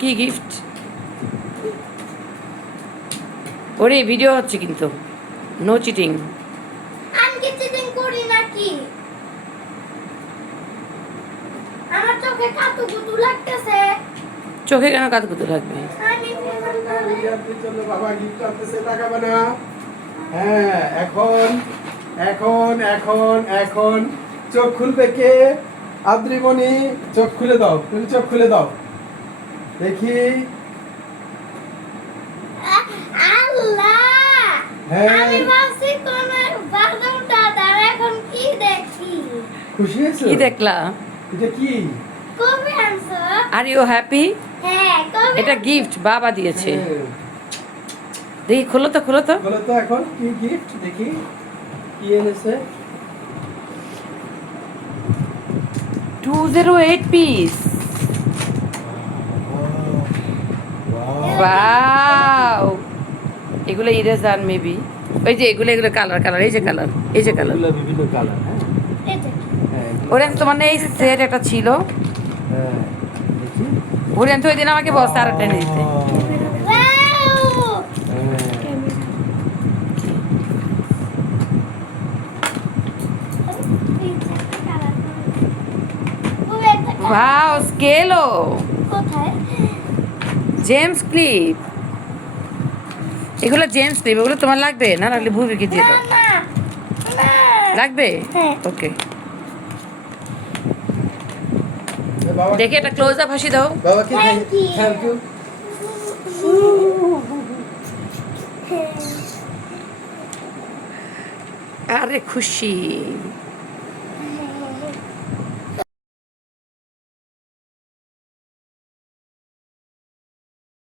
কি গিফট? ওরে ভিডিও হচ্ছে কিন্তু, নো চিটিং। আমি কি চিটিং করি নাকি? আমার চোখে কাতুকুতু লাগতেছে। চোখে কেন কাতুকুতু লাগবে? চলো বাবা গিফট আনতেছে, তাকাবে না। হ্যাঁ, এখন এখন এখন এখন চোখ খুলবে কে? আদ্রিমণি, চোখ খুলে দাও, তুমি চোখ খুলে দাও দেখি। আল্লাহ, হ্যাঁ, আমি ভাবছি কোন বাথরুমটা, আর এখন কি দেখি? খুশি হয়েছো? কি দেখলা? এটা কি? কবে আনছো? Are you happy? হ্যাঁ, কবে? এটা গিফট বাবা দিয়েছে। হ্যাঁ, দেখি, খোলো তো খোলো তো। বলো তো এখন কি গিফট দেখি, কি এনেছে? 208 পিস। ওয়াও, এগুলো ইরেজার মেবি। ওই যে এগুলো এগুলো কালার কালার, এই যে কালার, এই যে কালার। এগুলো বিভিন্ন কালার। হ্যাঁ, এটা কি? হ্যাঁ, এগুলো ওরেন তোমার এই সেট একটা ছিল, হ্যাঁ, দেখি। ওরেন তো ওই দিন আমাকে বলছে আর একটা নিতে। ওয়াও! হ্যাঁ, ওয়াও, স্কেলও, কোথায়? James clip. এগুলো জেমস ক্লিপ, এগুলো তোমার লাগবে না? লাগলে ভুবিকে দিয়ে না দাও। না না, লাগবে? হ্যাঁ। ওকে, বাবা দেখে একটা ক্লোজ আপ হাসি দাও। বাবাকে Thank you. Thank you. আরে খুশি।